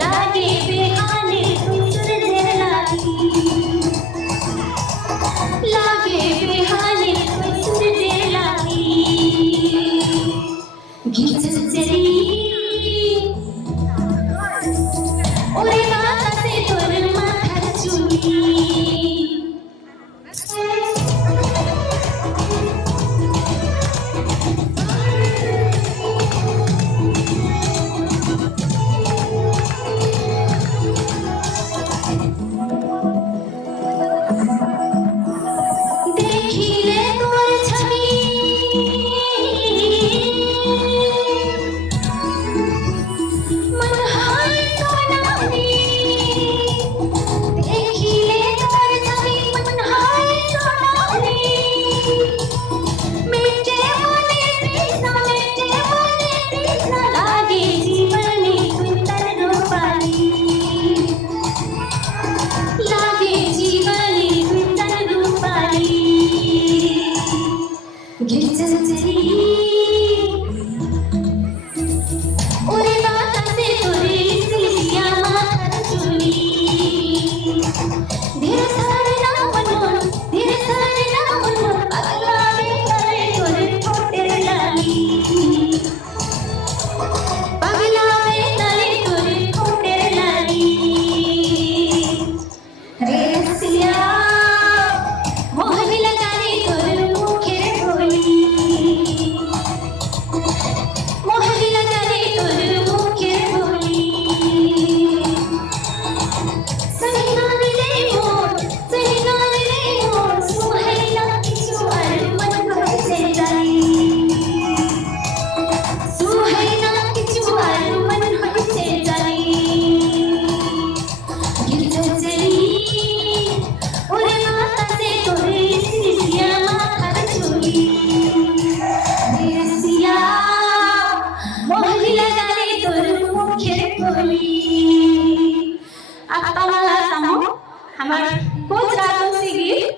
लागे बेहाने सूरज लागी लागे बेहाने सूरज लागी गीत चली ओरे माथा से तोर माथा चुनी देखिले तोर छवि मन हाय सोनारी देखिले तोर छवि मन हाय सोनारी मेरे मने कृष्ण लागे जीवने सुंदर रूपाली लागे जीवने सुंदर रूपाली गिरजल चली ओरे माथा से तोरे सिलिया माथा चुनी धीरे सारे ना मनोर पगला में करे तोरे छोटे लाली पगला में करे तोरे छोटे लाली रे रसिया मोहनी लगाने तोरे मुखे बोली मोहनी लगाने तोरे मुखे बोली सही गाने ले मोर सुहेला किछु मन भसे जाई सुहेला किछु मन भसे जाई गिरजल चली ओरे माथा से तोरे सिलिया माथा चुनी रसिया मोहनी लगाने तोरे मुखे बोली आता मला सांगू हमार कोच राजवंशी गीत